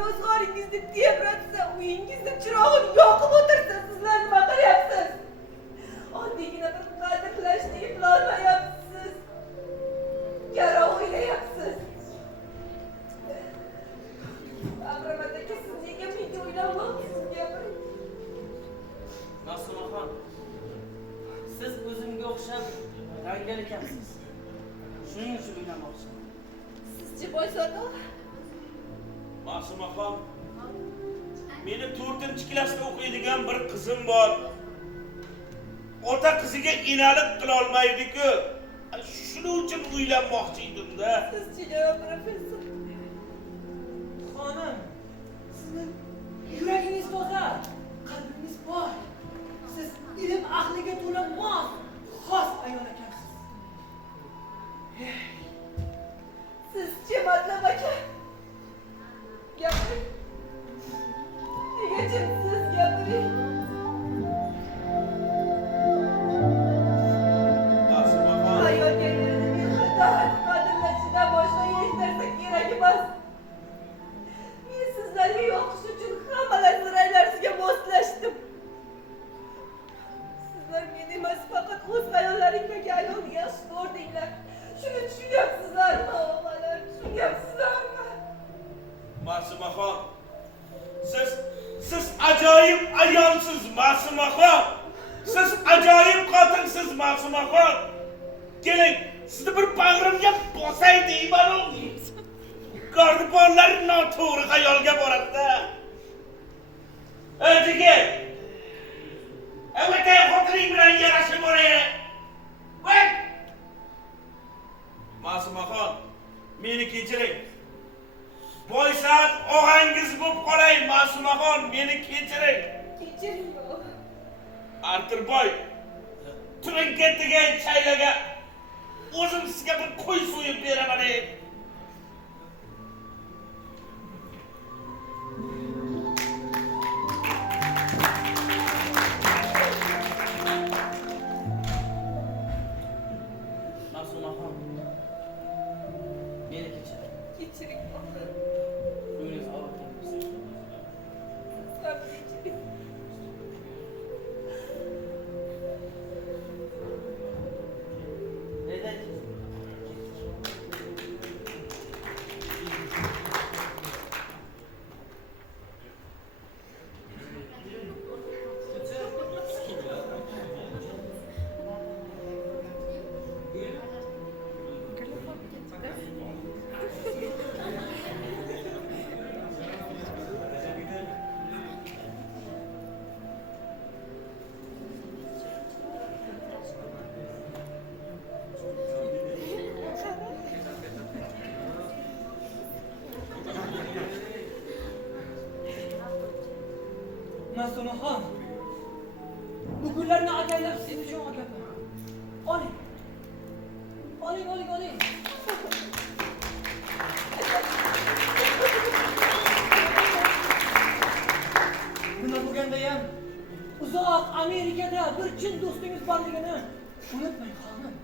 ro'zg'oringizni tebratsa, uyingizni chirog'ini yoqib o'tirsa, sizlar nima qilyapsiz? Oddiygina bir qadrlashni eplolmayapsiz. Yara o'ylayapsiz. Amramat aka, siz nega menga o'ylamayapsiz? Gapiring. Ma'sumaxon, siz o'zimga o'xshab dangal ekansiz. Shuning uchun o'ylamoqchiman. Sizchi Boysoto? Ma'sumaxon, meni 4-klassda o'qiydigan bir qizim bor. Ota qiziga enalik qila olmaydi-ku. Shuning uchun uylanmoqchi edim-da. Sizchi janob professor? Xonim, sizning yuragingiz toza, qalbingiz bor. Siz ilm ahliga to'la mos, xos ayol ekansiz. Sizchi Matlab aka? Gapiring. Nega jimsiz? Gapiring. Ma'sumaxon, Ayolga mehr-hurmat qadrlashidan boshqa hech narsa kerak emas. Men sizlarga yoqish uchun hamma narsalaringizga moslashdim. Sizlar meni emas, faqat o'z xayollaringdagi ayolni yaxshi ko'rdinglar. Shuni tushunyapsizlarmi, og'alar? Tushunyapsizlarmi? Ma'sumaxon, siz ajoyib ayolsiz, Ma'sumaxon. Siz ajoyib xotinsiz, Ma'sumaxon. Keling, sizni bir bag'rimga bosay deyman-ku. Gardiponlar noto'g'ri xayolga boradi-da. Jigit. Avvatay xotining bilan yarashib boray. Voy! Ma'sumaxon, meni kechiring. Boysat og'angiz bo'lib qolay, Ma'sumaxon, meni kechiring. Kechiring. Artirboy, trinket degan chaylaga o'zim sizga bir qo'y so'yib beraman. Ma'sumaxon, meni kechiring. Kechiring. Ko'nglingiz og'riqda bo'lsa. Kechiring. Ma'sumaxon, bu gullarni ataylab siz uchun olganman. Oling. Oling. Nima bo'lganda ham uzoq Amerikada bir chin do'stingiz borligini unutmang, xonim.